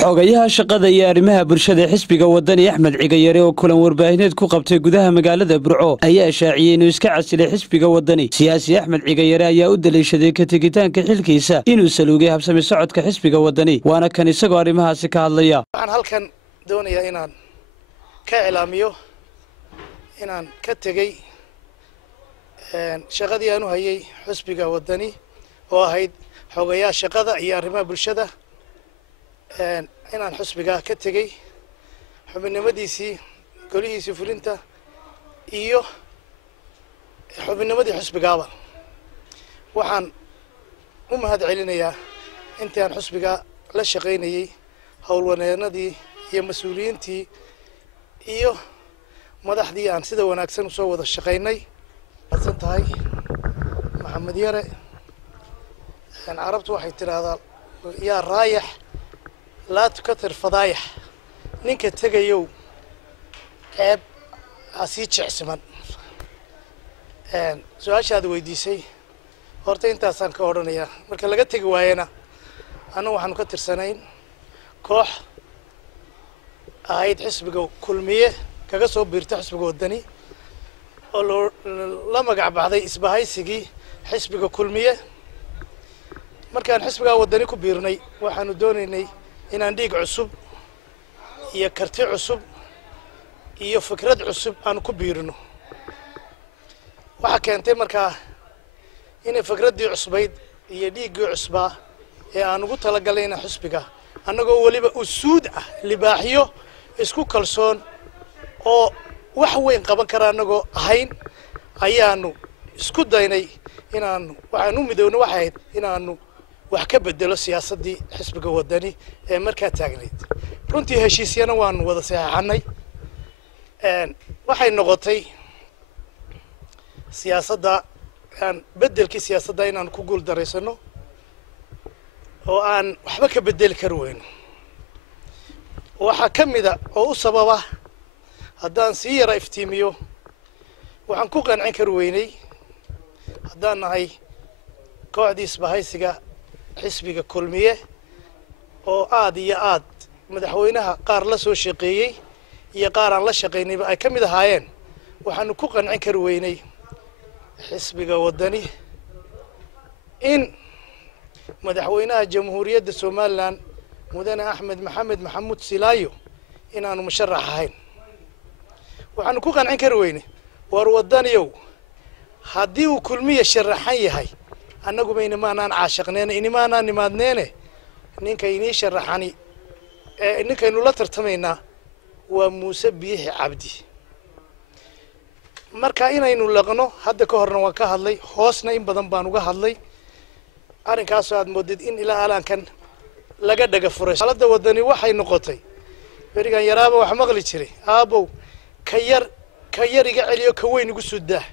xogayaha shaqada iyo arrimaha bulshada xisbiga wadani Axmed Cigayare oo kulan warbaahineed ku qabtay gudaha magaalada Burco ayaa shaaciyay inuu iska casilay xisbiga wadani. Siyaasi Axmed Cigayare ayaa u daleeshaday ka tegitaanka xilkiisa inuu saluugay habsami socodka xisbiga wadani, waana kan isagoo arrimahaasi ka hadlaya. Waxaan halkan doonayaa inaan ka ilaamiyo inaan ka tegay shaqadii aanu hayay xisbiga wadani oo ahayd xogayaha shaqada iyo arrimaha bulshada. inaan xisbiga ka tegay xubinimadiisii golihiisii fulinta iyo xubinimadii xisbigaaba. waxaan u mahad celinayaa intii aan xisbiga la shaqaynayay howlwaneennadii iyo mas'uuliyiintii iyo madaxdii aan sida wanaagsan u soo wada shaqaynay. hadsan tahay maxamed yare carabtu waxay tiraahdaa yaa raayax laa tukatir fadaayax, ninka tegayow ceeb ha sii jecsiman. su-aashaad weydiisay horta intaasaan ka odhanayaa. marka laga tegi waayana annagu waxaanu ka tirsanayn koox ahayd xisbiga kulmiye kaga soo biirta xisbiga wadani oo la magac baxday isbahaysigii xisbiga kulmiye. markaan xisbiga wadani ku biirnay waxaanu doonaynay inaan dhiig cusub iyo karti cusub iyo fikrad cusub aan ku biirino. waxa keentay markaa inay fikraddii cusbayd iyo dhiiggii cusbaa ee aan ugu talagalayna xisbiga annagoo weliba usuud ah, libaaxyo isku kalsoon oo wax weyn qaban kara annagoo ahayn ayaanu isku daynay inaanu waxaan u midowna waxay ahayd inaanu wax ka bedelo siyaasaddii xisbiga wadani ee markaa taagnayd. runtii heshiisyana waanu wada saxeexanay. waxay noqotay siyaasadda bedelkii siyaasadda inaan ku guul daraysano oo aan waxba ka bedeli kari weyno. waxaa ka mida oo u sababa haddaan sii yara iftiimiyo, waxaan ku qancin kari weynay haddaan nahay kooxdii isbahaysiga xisbiga kulmiye oo aad iyo aad madaxweynaha qaar la soo shaqeeyey iyo qaar aan la shaqaynayba ay ka mid ahaayeen. waxaanu ku qancin kari weynay xisbiga wadani in madaxweynaha jamhuuriyadda Soomaaliland mudane Axmed Maxamed Maxamuud Silaayo inaanu musharax ahayn. waxaanu ku qancin kari weynay war wadaniyow haddii uu kulmiye sharaxan yahay annagu bayna maanaan caashaqneen inimaanaan nimaadneene ninka inii sharaxani ninkaynu la tartamaynaa waa Muuse Biixi Cabdi. marka inaynu laqno hadda ka horna waan ka hadlay, hoosna in badan baan uga hadlay. arrinkaas aad moodid in ilaa alaankan laga dhaga furay. xaaladda wadani waxay noqotay berigan yaraaba wax maqli jiray aabow ka yar iga celiyo ka weyn igu suudaa.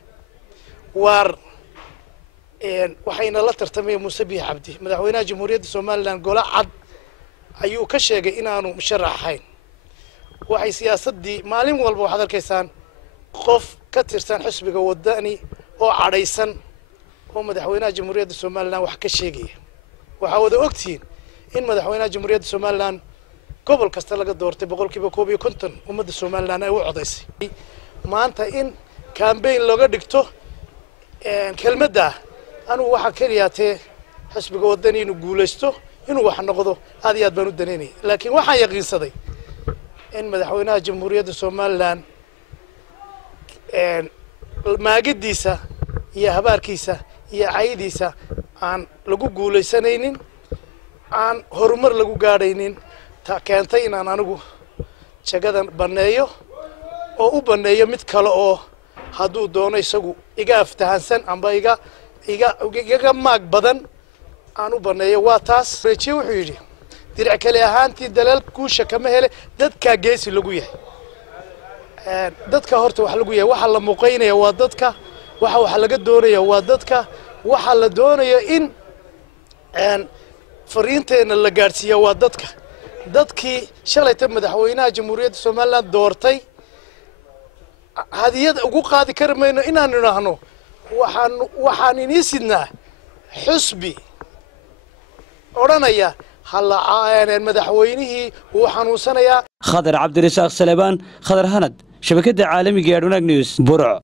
waar waxayna la tartamay Muuse Biixi Cabdi madaxweynaha jamhuuriyadda Soomaaliland golo cad ayuu ka sheegay inaanu musharax ahayn. waxay siyaasaddii maalin walba waxaad arkaysaan qof ka tirsan xisbiga wadani oo cadhaysan oo madaxweynaha jamhuuriyadda Soomaaliland wax ka sheegaya. waxaa wada ogtihiin in madaxweynaha jamhuuriyadda Soomaaliland gobol kasta laga doortay 50% ummadda Soomaaliland ay u codaysay. maanta in campaign looga dhigto kelmadda anuu waxa kaliyaatee xisbiga wadani inuu guulaysto inuu wax noqdo aad iyo aad baan u daneynay. laakiin waxaan yaqiinsaday in madaxweynaha jamhuuriyadda Soomaaliland maagidiisa iyo habaarkiisa iyo caydiisa aan lagu guulaysanaynin, aan horumar lagu gaadhaynin. ta keentay inaan anigu jagadan baneeyo oo u baneeyo mid kale oo hadduu doono isagu iga aftahansan amba iga maag badan aan u baneeyo. waa taas reejiye wuxuu yidhi dirac kale ahaantii dalaal guusha kama hele dadkaa geesi lagu yahay. dadka horta wax lagu yahay waxa la muuqaynaya waa dadka, waxa laga doonaya waa dadka, waxa la doonayo in fariinteena la gaarsiiyo waa dadka. dadkii shalayta madaxweynaha jamhuuriyadda Soomaaliland doortay hadiyad ugu qaadi kari mayno inaan nidhaahno waxaan inii sidnaa xusbi odhanaya هلا مدحوينه وحنوسنيا خضر عبد الرزاق سليمان خضر هند شبكة عالمي جيروناج نيوز برع.